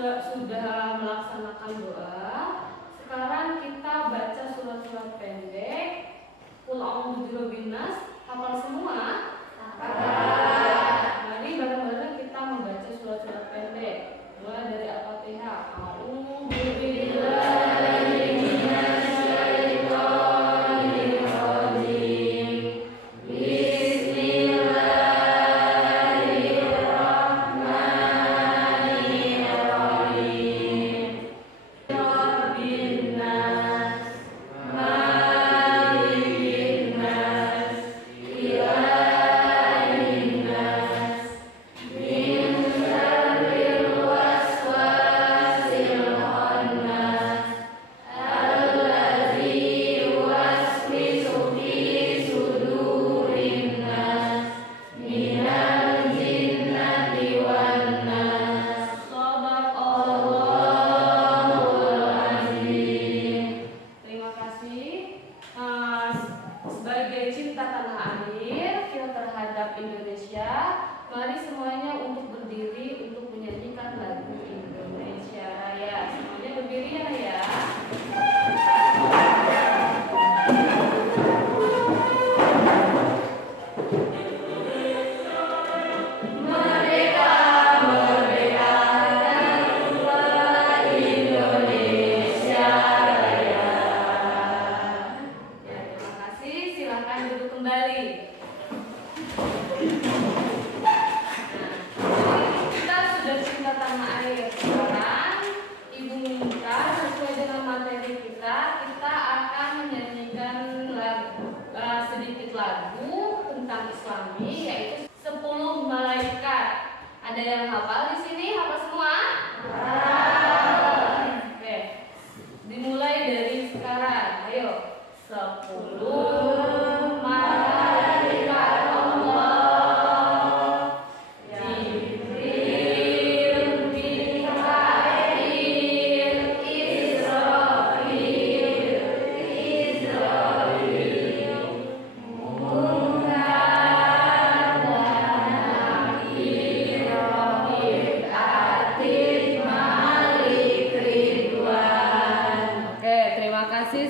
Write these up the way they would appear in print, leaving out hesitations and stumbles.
sudah melaksanakan doa, sekarang kita baca surat-surat pendek. Qul a'udzu birabbin nas, hafal semua? Hafal. Mari bareng-bareng kita membaca surat-surat pendek. Mulai dari Al-Fatihah. A'udzu billahi minasyaitonir rajim. Sebagai cinta tanah air kita terhadap Indonesia, mari semuanya untuk berdiri untuk menyanyikan lagu Indonesia Raya. Semuanya berdiri ya. Lagu tentang Islami yaitu 10 malaikat. Ada yang hafal di sini? Hafal semua? Hafal. Oke. Dimulai dari sekarang. Ayo. 10 malaikat Allah. Jibril, Mikail,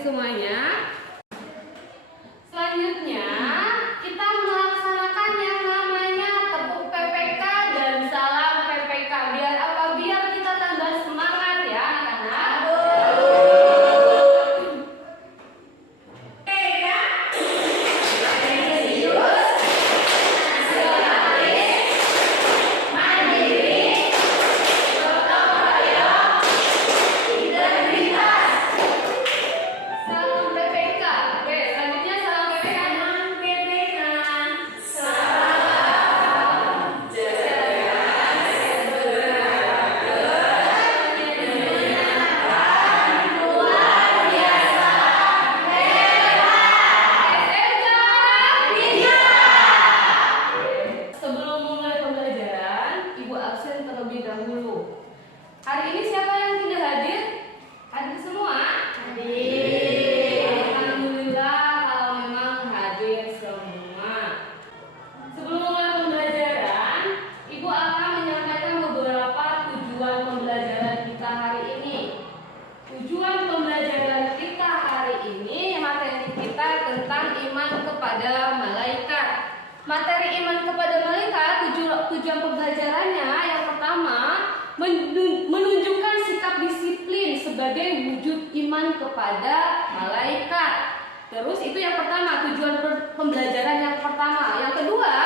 semuanya. Selanjutnya kita melaksanakan yang namanya tepuk PPK dan salam PPK. Biar apa? Biar kita tambah semangat ya anak-anak. Hari ini siapa yang tidak hadir? Hadir semua? Hadir. Alhamdulillah kalau memang hadir semua. Sebelum mulai pembelajaran, Ibu akan menyampaikan beberapa tujuan pembelajaran kita hari ini. Tujuan pembelajaran kita hari ini, materi kita tentang iman kepada malaikat. Materi iman kepada malaikat, tujuan pembelajarannya yang pertama, menunjukkan sikap disiplin sebagai wujud iman kepada malaikat. Terus itu yang pertama, tujuan pembelajaran yang pertama. Yang kedua,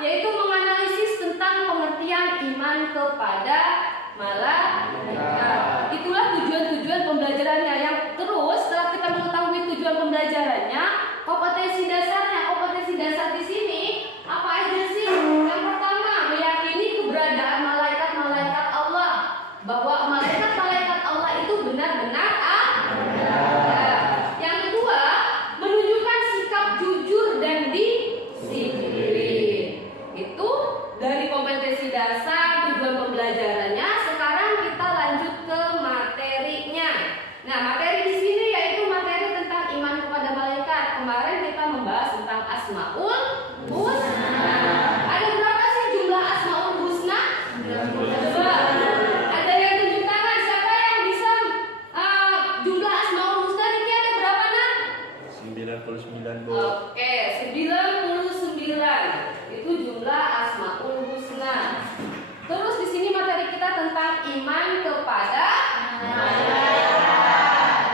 yaitu menganalisis tentang pengertian iman kepada malaikat. Itulah tujuan-tujuan pembelajarannya. Yang terus setelah kita mengetahui tujuan pembelajarannya, kompetensi dasarnya. Kompetensi dasar di sini apa aja sih? Yang pertama, meyakini keberadaan malaikat-malaikat Allah, bahwa malaikat-malaikat Allah itu benar-benar ada. Yang kedua, menunjukkan sikap jujur dan disiplin. Itu dari kompetensi dasar tujuan pembelajarannya. Sekarang iman kepada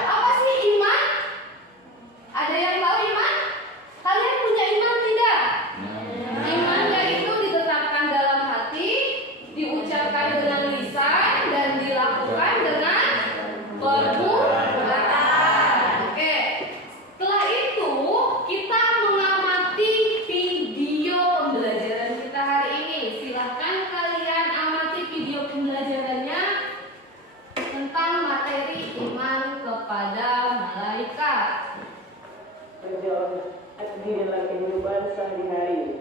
apa sih iman? Ada yang tahu iman? Kalian punya iman tidak? Iman yaitu ditetapkan dalam hati, diucapkan dengan lisan, dan dilakukan dengan perbuatan. Oke. Setelah itu kita mengamati video pembelajaran kita hari ini. Silahkan kalian amati video pembelajarannya tentang materi iman kepada malaikat. Di dalam kehidupan sehari-hari.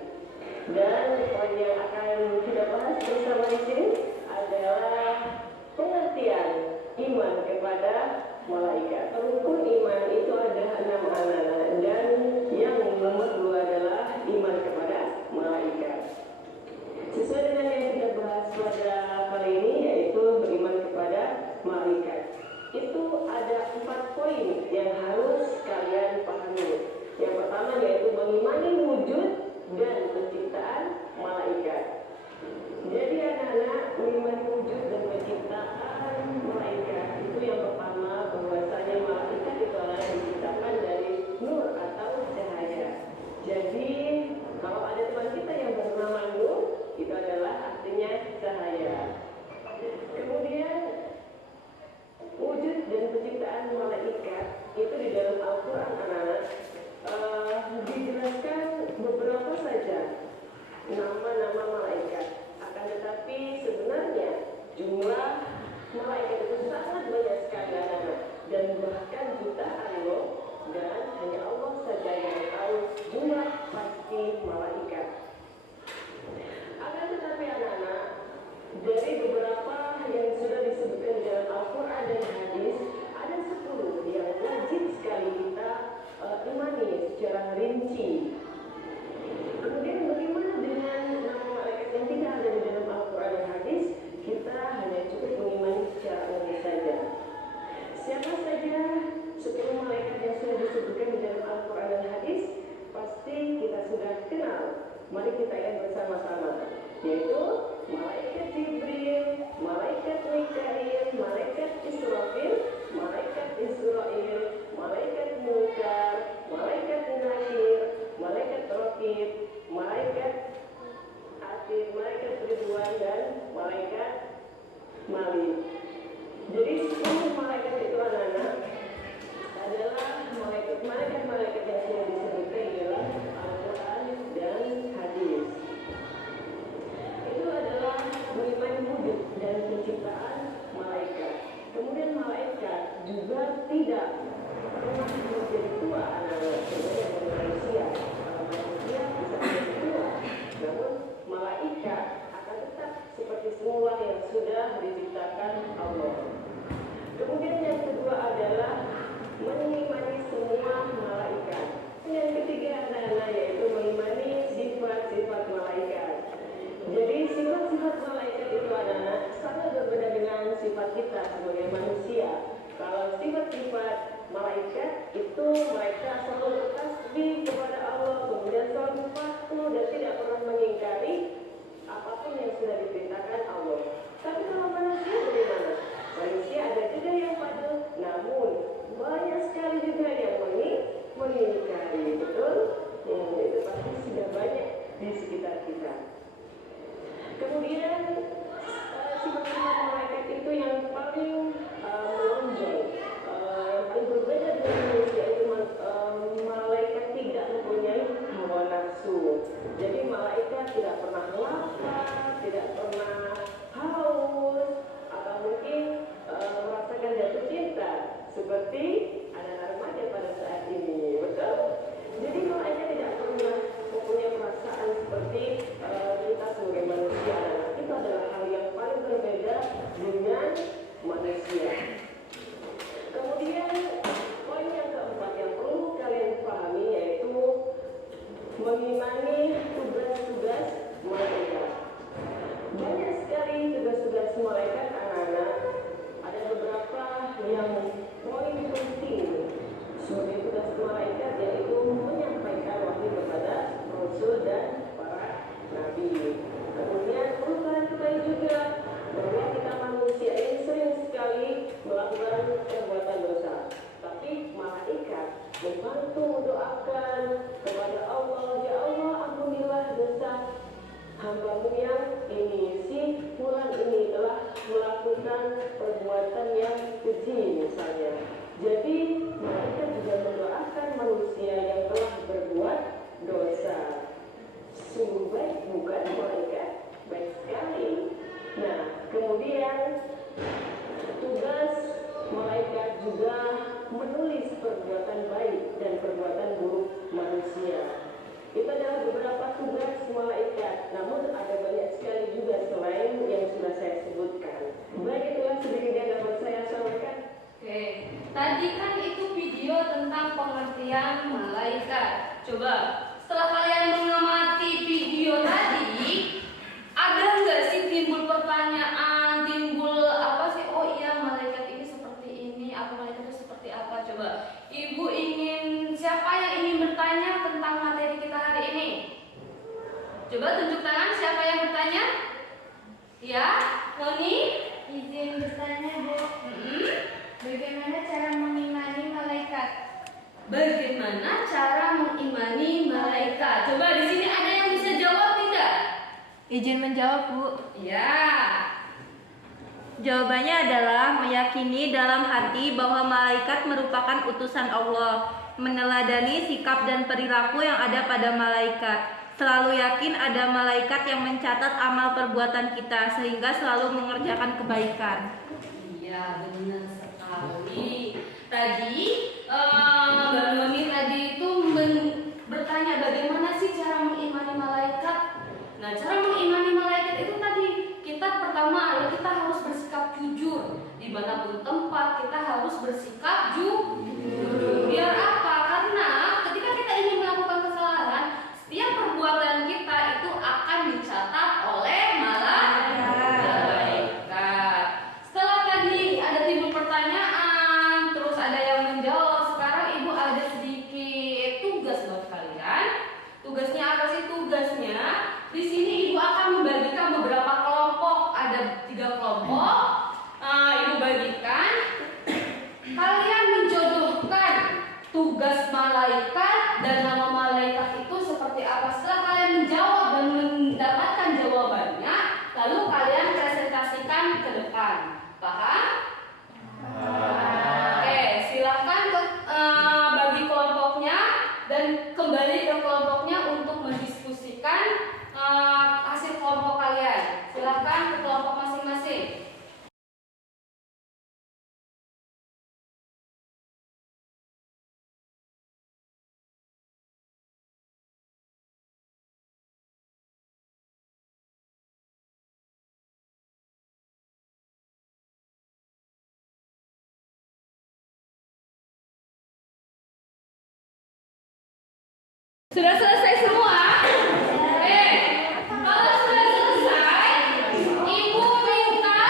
Dan poin yang akan kita bahas bersama di sini adalah pengertian iman kepada malaikat. Rukun iman itu ada 6 anak, dan yang nomor 2 adalah iman kepada malaikat. Sesuai dengan yang kita bahas pada kali ini, yaitu beriman kepada malaikat. Itu ada 4 poin yang harus kalian pahami. Yang pertama yaitu mengimani wujud dan penciptaan malaikat. Jadi anak-anak, mengimani wujud dan penciptaan malaikat itu yang pertama, bahwasanya malaikat itu adalah diciptakan dari nur atau cahaya. Jadi kalau ada teman kita yang bernama Nur, itu adalah artinya cahaya. Kemudian wujud dan penciptaan malaikat itu di dalam Al-Quran anak-anak dijelaskan beberapa saja nama-nama malaikat. Akan tetapi sebenarnya jumlah malaikat itu sangat banyak sekali anak-anak, dan bahkan jutaan loh, dan hanya Allah saja yang tahu jumlah pasti malaikat. Akan tetapi anak-anak, dari beberapa yang sudah disebutkan dalam Al-Quran dan hadis, ada 10 yang wajib sekali kita imani secara rinci. Kemudian bagaimana dengan nama malaikat yang tidak ada di dalam Al-Quran dan hadis? Kita hanya cukup mengimani secara umum saja. Siapa saja 10 malaikat yang sudah disebutkan di dalam Al-Quran dan hadis? Pasti kita sudah kenal. Mari kita ingat bersama-sama, yaitu malaikat Jibril, malaikat Mikail, malaikat Israfil, malaikat Israil, malaikat Munkar, malaikat Nakir, malaikat Raqib, malaikat Atid, malaikat Ridwan, dan malaikat Malik. Jadi 10 malaikat itu anak-anak adalah malaikat-malaikat yang sudah disebutkan dalam Al-Quran dan hadis. Itu adalah mengimani wujud dan penciptaan malaikat. Kemudian malaikat juga tidak pernah menjadi tua anak-anak, sebenarnya dari manusia. Kalau manusia bisa menjadi tua, namun malaikat akan tetap seperti semua yang sudah diciptakan Allah. Kemudian yang kedua adalah mengimani semua malaikat. Yang ketiga anak-anak yaitu mengimani sifat-sifat malaikat. Jadi sifat-sifat malaikat itu anak-anak sangat berbeda dengan sifat kita sebagai manusia. Kalau sifat-sifat malaikat itu mereka selalu bertasbih kepada Allah, kemudian selalu patuh dan tidak pernah mengingkari apapun yang sudah diperintahkan Allah. Tapi kalau manusia bagaimana? Manusia ada juga yang patuh, namun banyak sekali juga yang mengingkari. Betul? Itu pasti sudah banyak di sekitar kita. Kemudian sifat-sifat malaikat itu yang paling menonjol, yang paling berbeda dengan manusia itu malaikat tidak mempunyai hawa nafsu. Jadi malaikat tidak pernah lapar, tidak pernah haus, melakukan perbuatan yang keji misalnya. Jadi malaikat juga mendoakan manusia yang telah berbuat dosa. Sungguh baik bukan malaikat? Baik sekali. Nah, kemudian tugas malaikat juga menulis perbuatan baik dan perbuatan buruk manusia. Itu adalah beberapa tugas malaikat, namun ada banyak sekali juga selain yang sudah saya sebutkan. Baik, itulah sedikit yang dapat saya sampaikan. Oke, tadi kan itu video tentang pengertian malaikat. Coba, setelah kalian mengamati video tadi, ada nggak sih timbul pertanyaan, timbul apa sih? Oh iya, malaikat ini seperti ini, atau malaikat itu seperti apa? Coba, Ibu siapa yang ingin bertanya tentang materi kita hari ini? Coba tunjuk tangan, siapa yang bertanya? Ya, Noni? Izin bertanya, Bu. Bagaimana cara mengimani malaikat? Bagaimana cara mengimani malaikat? Coba di sini ada yang bisa jawab tidak? Izin menjawab, Bu. Ya. Jawabannya adalah meyakini dalam hati bahwa malaikat merupakan utusan Allah, meneladani sikap dan perilaku yang ada pada malaikat. Selalu yakin ada malaikat yang mencatat amal perbuatan kita sehingga selalu mengerjakan kebaikan. Iya, benar sekali. Tadi Mbak Noni tadi itu bertanya bagaimana sih cara mengimani malaikat. Nah, cara mengimani malaikat itu tadi kita pertama ya kita harus bersikap jujur dimanapun tempat, kita harus bersikap jujur. Biar apa? Karena ketika kita ingin melakukan kesalahan, setiap perbuatan kita itu akan dicatat oleh malaikat. Setelah tadi ada timbul pertanyaan, terus ada yang menjawab. Sekarang Ibu ada sedikit tugas buat kalian. Tugasnya apa sih tugasnya? Di sini Ibu akan membagikan beberapa kelompok, ada 3 kelompok. Ibu bagikan. Kalian menjodohkan tugas malaikat dan nama malaikat itu seperti apa. Setelah kalian menjawab dan mendapatkan jawabannya, lalu kalian presentasikan ke depan. Paham? Oke, silahkan bagi kelompoknya dan kembali ke kelompoknya untuk mendiskusikan hasil kelompok kalian. Silahkan ke kelompok masing-masing. Sudah selesai semua? Kalau sudah selesai, Ibu minta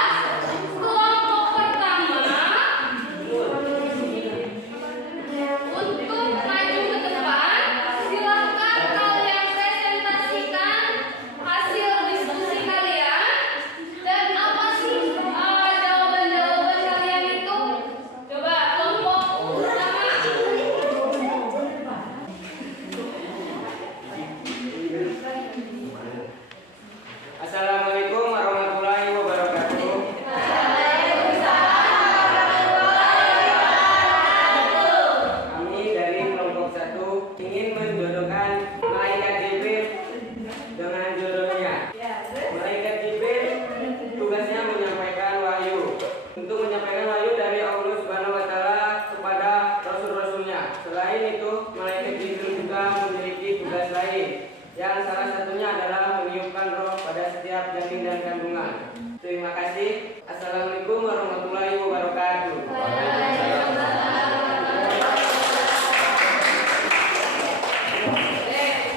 kelompok pertama untuk maju ke depan. Silakan kalian presentasikan hasil diskusi kalian dan apa sih jawaban-jawaban kalian itu. Coba kelompok pertama. Assalamualaikum warahmatullahi wabarakatuh. Kami dari kelompok 1 ingin menjodohkan malaikat Jibril dengan jodohnya. Malaikat Jibril tugasnya menyampaikan wahyu. Untuk menyampaikan wahyu dari Allah Subhanahu wa taala kepada rasul-rasulnya. Selain itu, malaikat Jibril juga memiliki tugas lain, yang salah satunya adalah meniupkan roh pada setiap janin dan kandungan. Terima kasih. Assalamualaikum warahmatullahi wabarakatuh.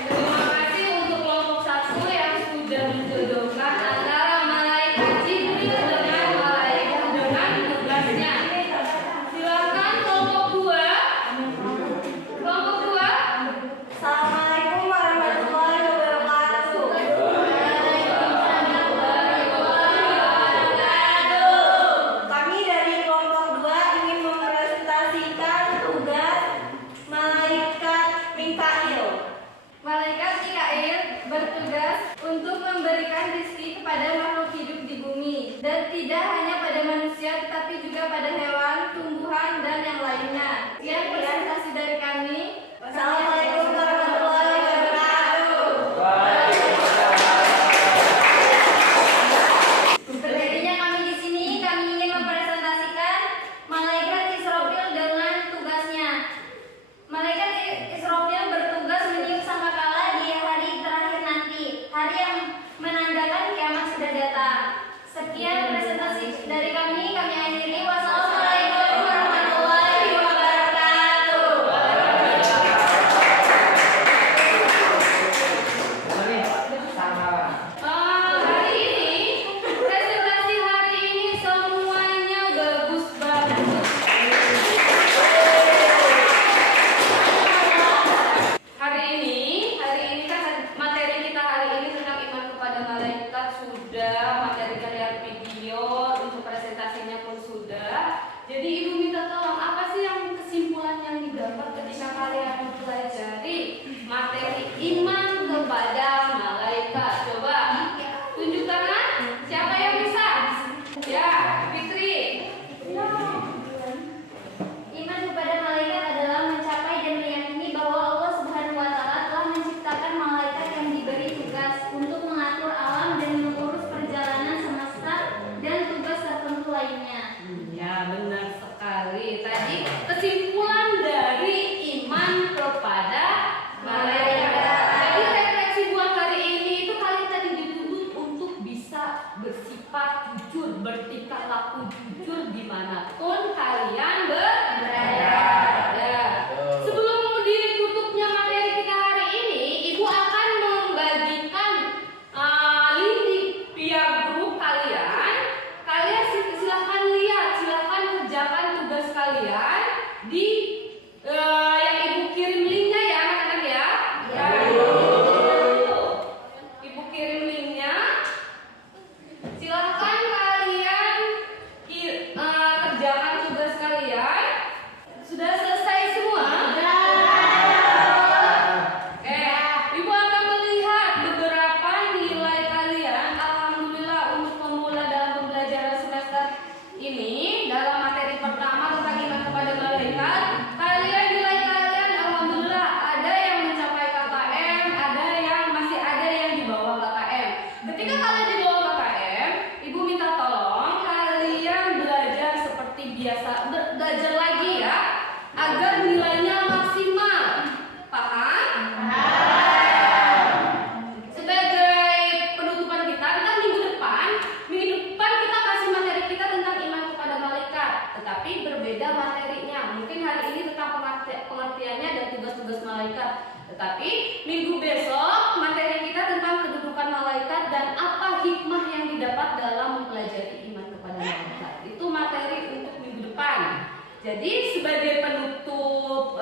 Terima kasih untuk kelompok 1 yang sudah menjodohkan antara malaikat Jibril dengan malaikat dengan tugasnya. Silakan kelompok 2. Kelompok 2. Assalamualaikum warahmatullahi wabarakatuh. Kami dari kelompok 2 ingin mempresentasikan tugas malaikat Mikail. Malaikat Mikail bertugas untuk memberikan rezeki kepada makhluk hidup di bumi dan tidak hanya pada manusia tetapi juga pada hewan, tumbuhan, dan yang lainnya. Sekian presentasi dari kami. Wassalamualaikum warahmatullahi wabarakatuh. Berdirinya kami di sini, kami ingin mempresentasikan malaikat Israfil dengan tugasnya. Malaikat Israfil bertugas meniup sangkakala di hari terakhir nanti, hari yang menandakan kiamat sudah datang. Sekian presentasi dari kami akhiri. Wassalamualaikum warahmatullahi wabarakatuh. Hari ini, presentasi hari ini semuanya bagus banget. Hari ini kan materi kita hari ini tentang iman kepada malaikat sudah, materi lihat video untuk presentasinya pun sudah. Jadi ibu minta tolong, apa sih yang kesimpulan yang didapat ketika kalian mempelajari materi iman kepada malaikat? Coba tunjuk tangan, siapa yang bisa? Ya, Fitri. Iman kepada malaikat adalah mencapai dan meyakini bahwa Allah Subhanahu wa taala telah menciptakan malaikat yang diberi tugas untuk mengatur alam dan mengurus perjalanan semesta dan tugas tertentu lainnya. Ya, benar sekali. Tadi kesimpulan dari iman kepada malaikat. Jadi refleksi buat hari ini itu kalian tadi dituntut untuk bisa bersifat jujur, bertingkah laku jujur dimanapun kalian berada. Sebelum ditutupnya materi kita hari ini, ibu akan membagikan link via grup kalian. Kalian silahkan lihat, silahkan kerjakan tugas kalian di yang ibu kirim linknya ya anak-anak ya. Ibu kirim linknya. Silahkan kalian kerjakan tugas kalian. Sudah selesai semua? Ibu akan melihat beberapa nilai kalian. Alhamdulillah untuk pemula dalam pembelajaran semester ini dalam materi pertama tentang iman kepada malaikat, kalian nilai kalian alhamdulillah ada yang mencapai KKM, masih ada yang di bawah KKM. Ketika kalian di bawah KKM, ibu minta tolong kalian belajar seperti biasa, belajar lagi ya, agar nilainya maksimal. Paham? Sebagai penutupan kita minggu depan kita kasih materi kita tentang iman kepada malaikat, tetapi berbeda materinya. Mungkin hari ini tentang pengertiannya dan tugas-tugas malaikat, tetapi minggu besok materi kita tentang kedudukan malaikat dan apa hikmah yang didapat dalam mempelajari iman kepada malaikat. Itu materi untuk minggu depan. Jadi sebagai penutup